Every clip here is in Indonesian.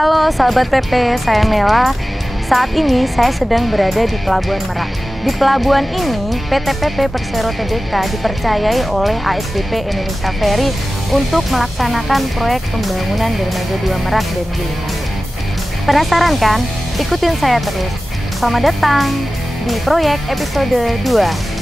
Halo sahabat PP, saya Mela. Saat ini saya sedang berada di Pelabuhan Merak. Di pelabuhan ini, PT PP Persero Tbk dipercayai oleh ASDP Indonesia Ferry untuk melaksanakan proyek pembangunan dermaga 2 Merak dan Gilimanuk. Penasaran kan? Ikutin saya terus. Selamat datang di proyek episode 2.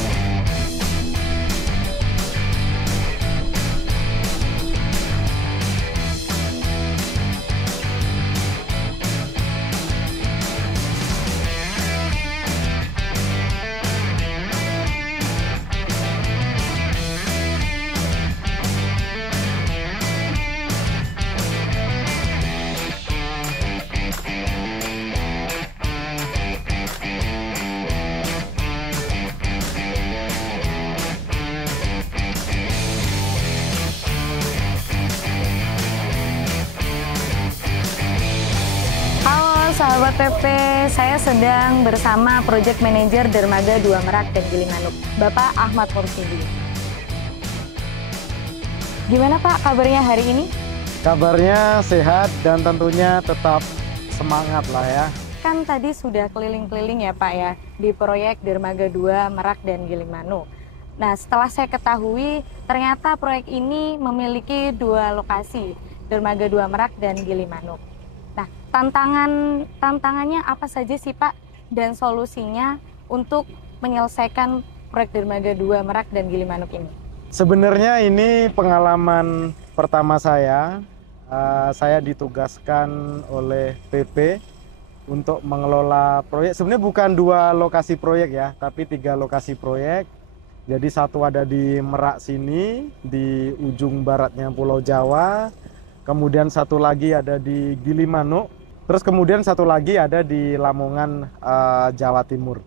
Sahabat PP, saya sedang bersama Project Manager Dermaga 2 Merak dan Gilimanuk, Bapak Ahmad Mursidi. Gimana Pak kabarnya hari ini? Kabarnya sehat dan tentunya tetap semangat lah ya. Kan tadi sudah keliling-keliling ya Pak ya, di proyek Dermaga 2 Merak dan Gilimanuk. Nah setelah saya ketahui, ternyata proyek ini memiliki 2 lokasi, Dermaga 2 Merak dan Gilimanuk. Nah, tantangannya apa saja sih Pak dan solusinya untuk menyelesaikan proyek Dermaga 2 Merak dan Gilimanuk ini? Sebenarnya ini pengalaman pertama saya. Saya ditugaskan oleh PP untuk mengelola proyek. Sebenarnya bukan 2 lokasi proyek ya, tapi 3 lokasi proyek. Jadi satu ada di Merak sini, di ujung baratnya Pulau Jawa. Kemudian satu lagi ada di Gilimanuk, terus kemudian satu lagi ada di Lamongan, Jawa Timur.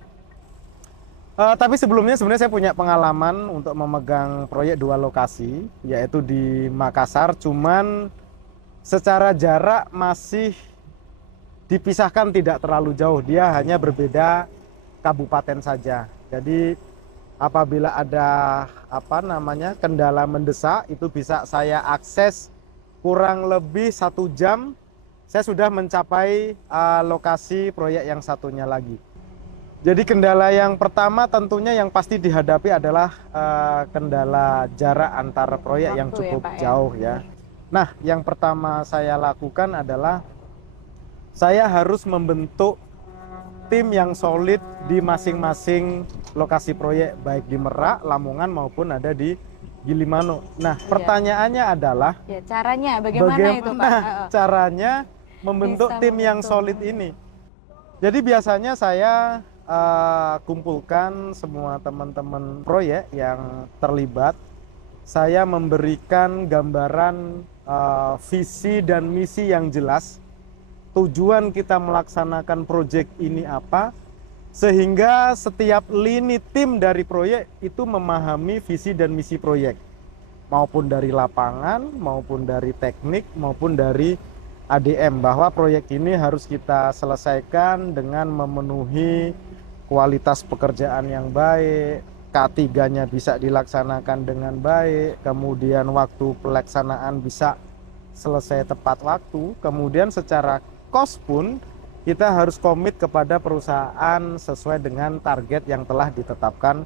Tapi sebelumnya sebenarnya saya punya pengalaman untuk memegang proyek 2 lokasi, yaitu di Makassar, cuman secara jarak masih dipisahkan tidak terlalu jauh, dia hanya berbeda kabupaten saja. Jadi apabila ada kendala mendesak, itu bisa saya akses kurang lebih 1 jam saya sudah mencapai lokasi proyek yang satunya lagi. Jadi kendala yang pertama tentunya yang pasti dihadapi adalah kendala jarak antar proyek yang cukup jauh ya. Nah, yang pertama saya lakukan adalah saya harus membentuk tim yang solid di masing-masing lokasi proyek, baik di Merak, Lamongan maupun ada di Gilimanuk. Nah, pertanyaannya adalah caranya bagaimana itu Pak? Caranya membentuk tim yang solid ini. Jadi biasanya saya kumpulkan semua teman-teman proyek yang terlibat. Saya memberikan gambaran visi dan misi yang jelas. Tujuan kita melaksanakan proyek ini apa? Sehingga setiap lini tim dari proyek itu memahami visi dan misi proyek, maupun dari lapangan, maupun dari teknik, maupun dari ADM, bahwa proyek ini harus kita selesaikan dengan memenuhi kualitas pekerjaan yang baik, K3-nya bisa dilaksanakan dengan baik, kemudian waktu pelaksanaan bisa selesai tepat waktu, kemudian secara cost pun kita harus komit kepada perusahaan sesuai dengan target yang telah ditetapkan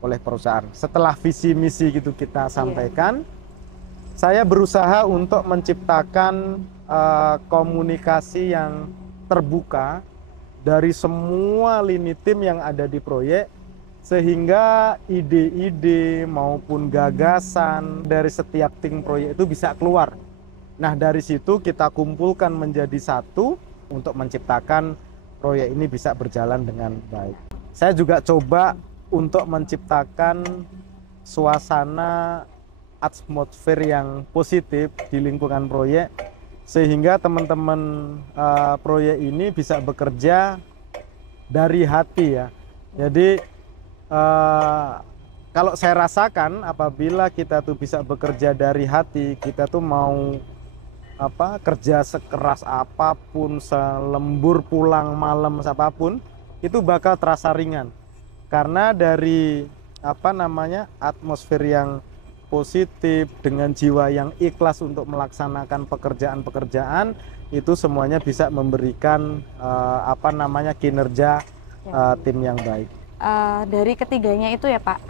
oleh perusahaan. Setelah visi misi gitu kita sampaikan, saya berusaha untuk menciptakan komunikasi yang terbuka dari semua lini tim yang ada di proyek, sehingga ide-ide maupun gagasan dari setiap tim proyek itu bisa keluar. Nah, dari situ kita kumpulkan menjadi satu untuk menciptakan proyek ini bisa berjalan dengan baik. Saya juga coba untuk menciptakan suasana atmosfer yang positif di lingkungan proyek, sehingga teman-teman proyek ini bisa bekerja dari hati ya. Jadi kalau saya rasakan apabila kita tuh bisa bekerja dari hati, kita tuh mau kerja sekeras apapun, selembur pulang malam apapun, itu bakal terasa ringan karena dari atmosfer yang positif, dengan jiwa yang ikhlas untuk melaksanakan pekerjaan-pekerjaan, itu semuanya bisa memberikan kinerja tim yang baik. Dari ketiganya itu ya Pak,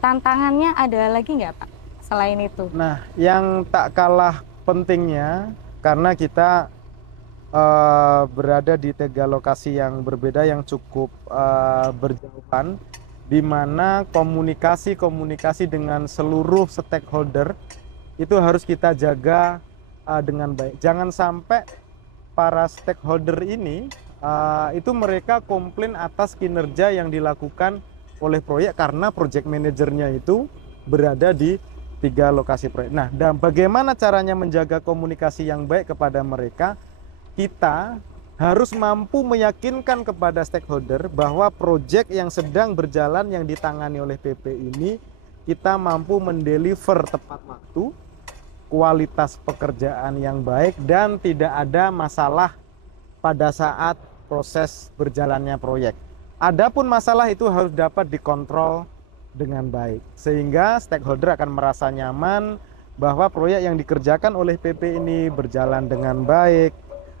tantangannya ada lagi nggak Pak selain itu? Nah, yang tak kalah pentingnya, karena kita berada di 3 lokasi yang berbeda yang cukup berjauhan, di mana komunikasi dengan seluruh stakeholder itu harus kita jaga dengan baik. Jangan sampai para stakeholder ini itu mereka komplain atas kinerja yang dilakukan oleh proyek karena project manajernya itu berada di 3 lokasi proyek. Nah, dan bagaimana caranya menjaga komunikasi yang baik kepada mereka? Kita harus mampu meyakinkan kepada stakeholder bahwa proyek yang sedang berjalan yang ditangani oleh PP ini kita mampu mendeliver tepat waktu, kualitas pekerjaan yang baik, dan tidak ada masalah pada saat proses berjalannya proyek. Adapun masalah itu harus dapat dikontrol dengan baik, sehingga stakeholder akan merasa nyaman bahwa proyek yang dikerjakan oleh PP ini berjalan dengan baik,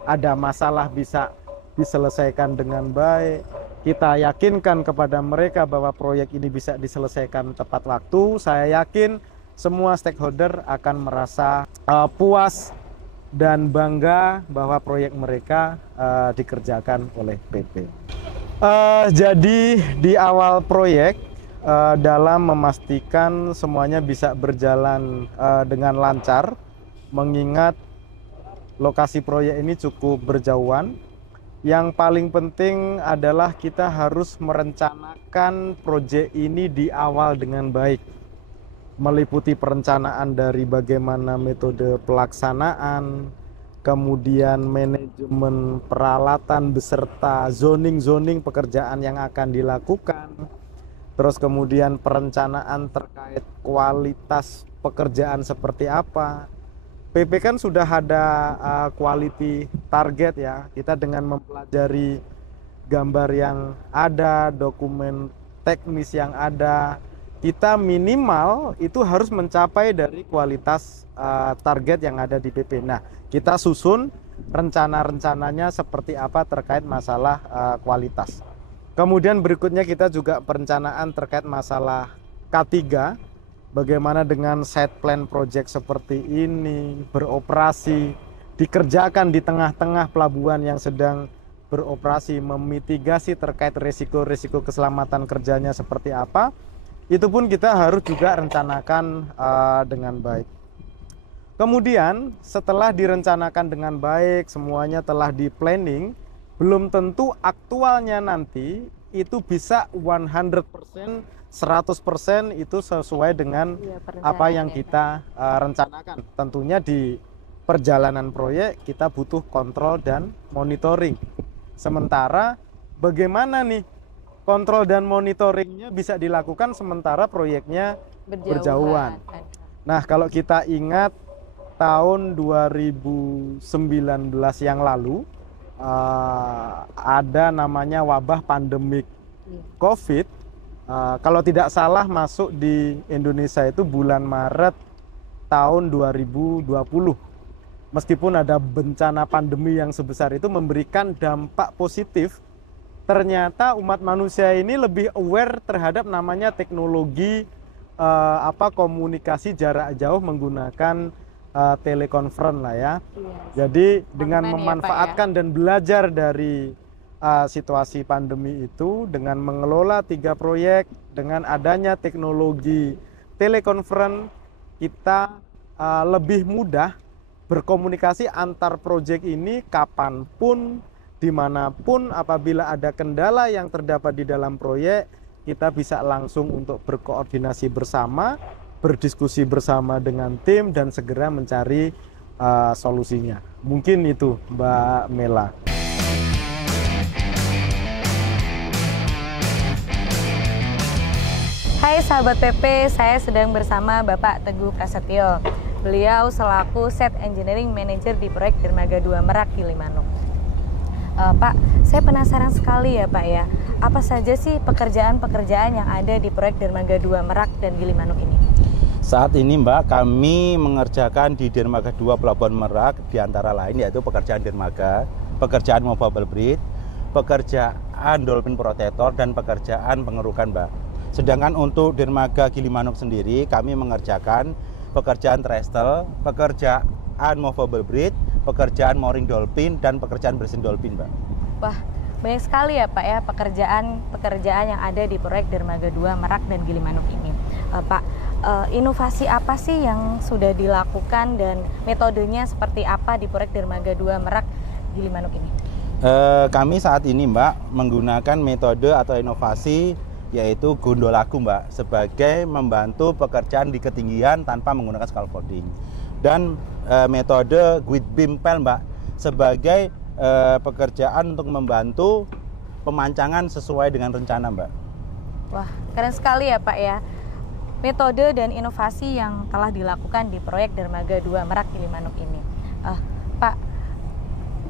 ada masalah bisa diselesaikan dengan baik. Kita yakinkan kepada mereka bahwa proyek ini bisa diselesaikan tepat waktu. Saya yakin semua stakeholder akan merasa puas dan bangga bahwa proyek mereka dikerjakan oleh PP. Jadi di awal proyek, dalam memastikan semuanya bisa berjalan dengan lancar, mengingat lokasi proyek ini cukup berjauhan. Yang paling penting adalah kita harus merencanakan proyek ini di awal dengan baik, meliputi perencanaan dari bagaimana metode pelaksanaan, kemudian manajemen peralatan beserta zoning pekerjaan yang akan dilakukan, terus kemudian perencanaan terkait kualitas pekerjaan seperti apa. PP kan sudah ada quality target ya. Kita dengan mempelajari gambar yang ada, dokumen teknis yang ada, kita minimal itu harus mencapai dari kualitas target yang ada di PP. Nah, kita susun rencana-rencananya seperti apa terkait masalah kualitas. Kemudian berikutnya kita juga perencanaan terkait masalah K3. Bagaimana dengan site plan project seperti ini beroperasi, dikerjakan di tengah-tengah pelabuhan yang sedang beroperasi, memitigasi terkait risiko-risiko keselamatan kerjanya seperti apa. Itu pun kita harus juga rencanakan dengan baik. Kemudian setelah direncanakan dengan baik, semuanya telah di planning, belum tentu aktualnya nanti itu bisa 100%, 100% itu sesuai dengan apa yang kita rencanakan. Tentunya di perjalanan proyek kita butuh kontrol dan monitoring. Sementara bagaimana nih kontrol dan monitoringnya bisa dilakukan sementara proyeknya berjauhan. Nah, kalau kita ingat tahun 2019 yang lalu ada namanya wabah pandemik COVID. Kalau tidak salah masuk di Indonesia itu bulan Maret tahun 2020. Meskipun ada bencana pandemi yang sebesar itu memberikan dampak positif, ternyata umat manusia ini lebih aware terhadap namanya teknologi komunikasi jarak jauh menggunakan telekonferensi lah ya. Jadi dengan memanfaatkan dan belajar dari situasi pandemi itu, dengan mengelola 3 proyek, dengan adanya teknologi telekonferensi, kita lebih mudah berkomunikasi antar proyek ini kapanpun, dimanapun. Apabila ada kendala yang terdapat di dalam proyek, kita bisa langsung untuk berkoordinasi bersama, berdiskusi bersama dengan tim, dan segera mencari solusinya. Mungkin itu Mbak Mela. Hai sahabat PP, saya sedang bersama Bapak Teguh Prasetyo. Beliau selaku Set Engineering Manager di proyek Dermaga 2 Merak Gilimanuk. Pak, saya penasaran sekali ya Pak ya, apa saja sih pekerjaan-pekerjaan yang ada di proyek Dermaga 2 Merak dan Gilimanuk ini? Saat ini Mbak, kami mengerjakan di Dermaga 2 Pelabuhan Merak di antara lain yaitu pekerjaan dermaga, pekerjaan movable bridge, pekerjaan dolphin protector, dan pekerjaan pengerukan Mbak. Sedangkan untuk Dermaga Gilimanuk sendiri kami mengerjakan pekerjaan trestle, pekerjaan movable bridge, pekerjaan mooring dolphin, dan pekerjaan bersin dolphin Mbak. Wah, banyak sekali ya Pak ya pekerjaan yang ada di proyek Dermaga 2 Merak dan Gilimanuk ini. Pak, inovasi apa sih yang sudah dilakukan dan metodenya seperti apa di proyek Dermaga 2 Merak Gilimanuk ini? Kami saat ini Mbak menggunakan metode atau inovasi yaitu gondolaku Mbak sebagai membantu pekerjaan di ketinggian tanpa menggunakan scaffolding, dan metode guide beam pel Mbak sebagai pekerjaan untuk membantu pemancangan sesuai dengan rencana Mbak. Wah, keren sekali ya Pak ya, metode dan inovasi yang telah dilakukan di proyek Dermaga 2 Merak Gilimanuk ini. Pak,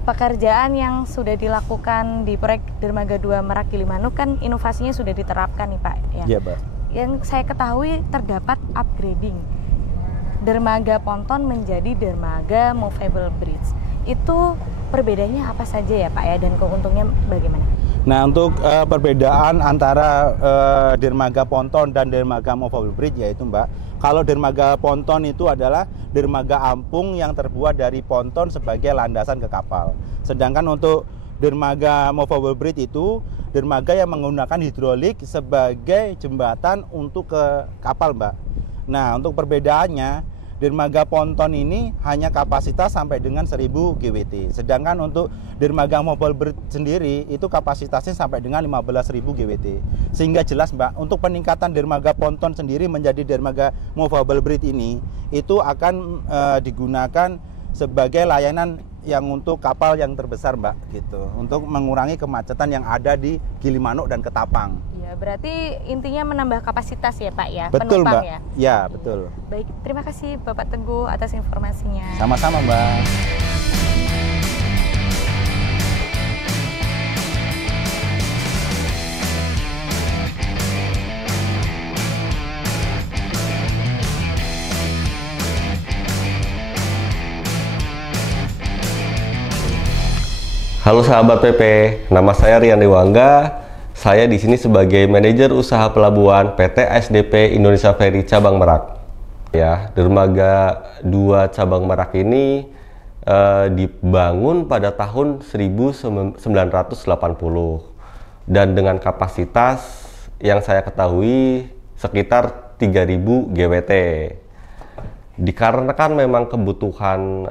pekerjaan yang sudah dilakukan di proyek Dermaga 2 Merak Gilimanuk kan inovasinya sudah diterapkan nih Pak ya. Iya Pak. Yang saya ketahui terdapat upgrading dermaga ponton menjadi dermaga movable bridge. Itu perbedaannya apa saja ya Pak ya, dan keuntungannya bagaimana? Nah, untuk perbedaan antara dermaga ponton dan dermaga movable bridge yaitu Mbak, kalau dermaga ponton itu adalah dermaga apung yang terbuat dari ponton sebagai landasan ke kapal. Sedangkan untuk dermaga movable bridge itu dermaga yang menggunakan hidrolik sebagai jembatan untuk ke kapal Mbak. Nah, untuk perbedaannya, dermaga ponton ini hanya kapasitas sampai dengan 1000 GWT. Sedangkan untuk dermaga movable bridge sendiri itu kapasitasnya sampai dengan 15.000 GWT. Sehingga jelas Mbak, untuk peningkatan dermaga ponton sendiri menjadi dermaga movable bridge ini itu akan digunakan sebagai layanan yang untuk kapal yang terbesar Mbak gitu, untuk mengurangi kemacetan yang ada di Gilimanuk dan Ketapang. Ya, berarti intinya menambah kapasitas ya Pak ya, betul penumpang Mbak. ya? Ya, betul. Baik, terima kasih Bapak Teguh atas informasinya. Sama-sama Mbak. Halo sahabat PP, nama saya Rian Dewangga. Saya di sini sebagai manajer usaha pelabuhan PT ASDP Indonesia Ferry Cabang Merak. Ya, dermaga 2 Cabang Merak ini dibangun pada tahun 1980 dan dengan kapasitas yang saya ketahui sekitar 3000 GWT. Dikarenakan memang kebutuhan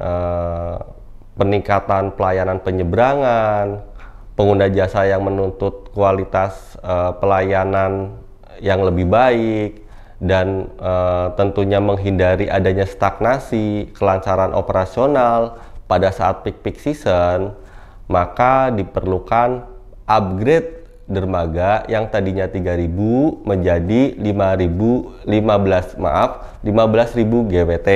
peningkatan pelayanan penyeberangan, pengguna jasa yang menuntut kualitas pelayanan yang lebih baik, dan tentunya menghindari adanya stagnasi, kelancaran operasional pada saat peak season, maka diperlukan upgrade dermaga yang tadinya 3000 menjadi 15.000 GWT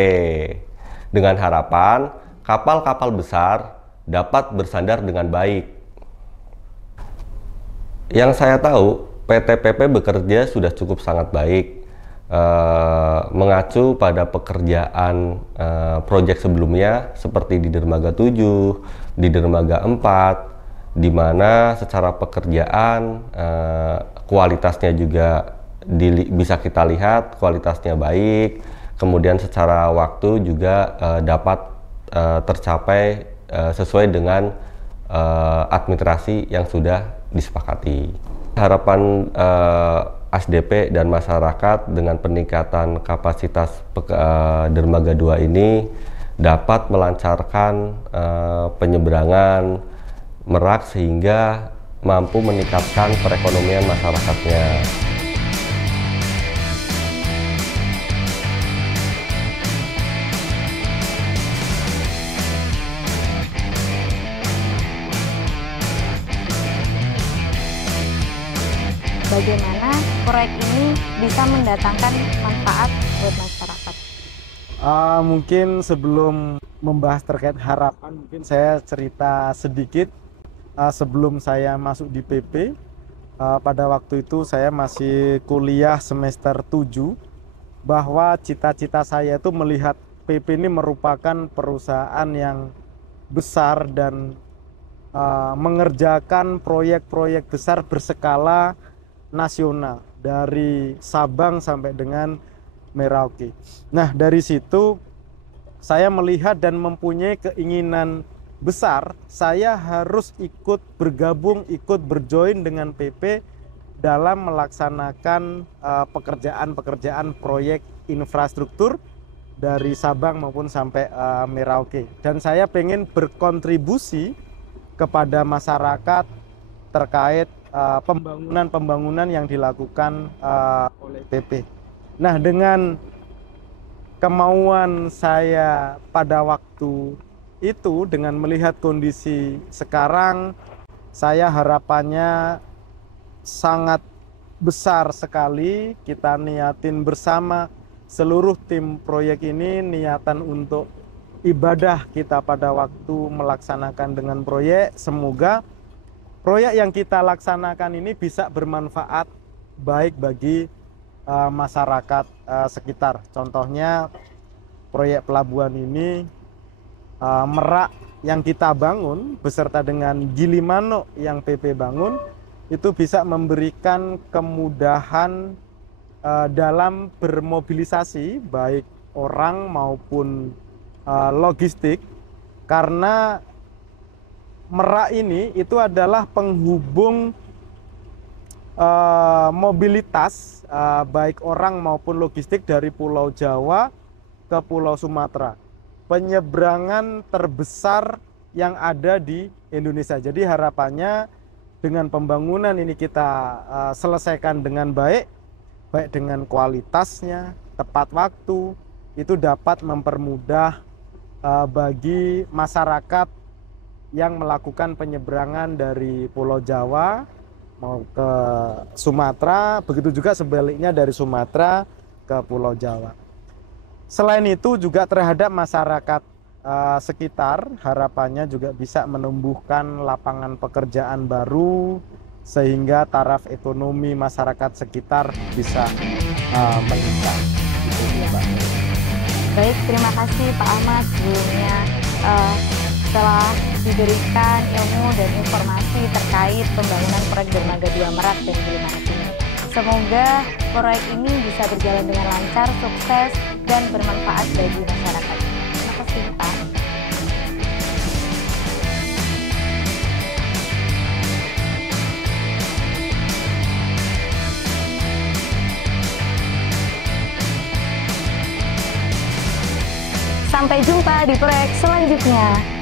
dengan harapan kapal-kapal besar dapat bersandar dengan baik. Yang saya tahu, PT PP bekerja sudah cukup sangat baik, mengacu pada pekerjaan proyek sebelumnya seperti di Dermaga 7, di Dermaga 4, di mana secara pekerjaan kualitasnya juga bisa kita lihat kualitasnya baik, kemudian secara waktu juga dapat tercapai sesuai dengan administrasi yang sudah disepakati. Harapan ASDP dan masyarakat dengan peningkatan kapasitas dermaga 2 ini dapat melancarkan penyeberangan Merak sehingga mampu meningkatkan perekonomian masyarakatnya. Bagaimana proyek ini bisa mendatangkan manfaat buat masyarakat? Mungkin sebelum membahas terkait harapan, mungkin saya cerita sedikit. Sebelum saya masuk di PP, pada waktu itu saya masih kuliah semester 7 bahwa cita-cita saya itu melihat PP ini merupakan perusahaan yang besar dan mengerjakan proyek-proyek besar berskala nasional dari Sabang sampai dengan Merauke. Nah, dari situ saya melihat dan mempunyai keinginan besar, saya harus ikut bergabung, ikut berjoin dengan PP dalam melaksanakan pekerjaan-pekerjaan proyek infrastruktur dari Sabang maupun sampai Merauke. Dan saya pengen berkontribusi kepada masyarakat terkait pembangunan-pembangunan yang dilakukan oleh PP. Nah, dengan kemauan saya pada waktu itu, dengan melihat kondisi sekarang, saya harapannya sangat besar sekali. Kita niatin bersama seluruh tim proyek ini, niatan untuk ibadah kita pada waktu melaksanakan dengan proyek. Semoga proyek yang kita laksanakan ini bisa bermanfaat baik bagi masyarakat sekitar. Contohnya proyek pelabuhan ini, Merak yang kita bangun beserta dengan Gilimanuk yang PP bangun, itu bisa memberikan kemudahan dalam bermobilisasi baik orang maupun logistik, karena Merak ini itu adalah penghubung mobilitas baik orang maupun logistik dari Pulau Jawa ke Pulau Sumatera. Penyeberangan terbesar yang ada di Indonesia. Jadi harapannya dengan pembangunan ini kita selesaikan dengan baik dengan kualitasnya, tepat waktu, itu dapat mempermudah bagi masyarakat yang melakukan penyeberangan dari Pulau Jawa mau ke Sumatera, begitu juga sebaliknya dari Sumatera ke Pulau Jawa. Selain itu juga terhadap masyarakat sekitar, harapannya juga bisa menumbuhkan lapangan pekerjaan baru sehingga taraf ekonomi masyarakat sekitar bisa meningkat. Gitu, Mbak. Baik, terima kasih Pak Ahmad sebelumnya telah diberikan ilmu dan informasi terkait pembangunan proyek Dermaga 2 Merak dan Gilimanuk ini. Semoga proyek ini bisa berjalan dengan lancar, sukses, dan bermanfaat bagi masyarakat. Terima kasih Pak. Sampai jumpa di proyek selanjutnya.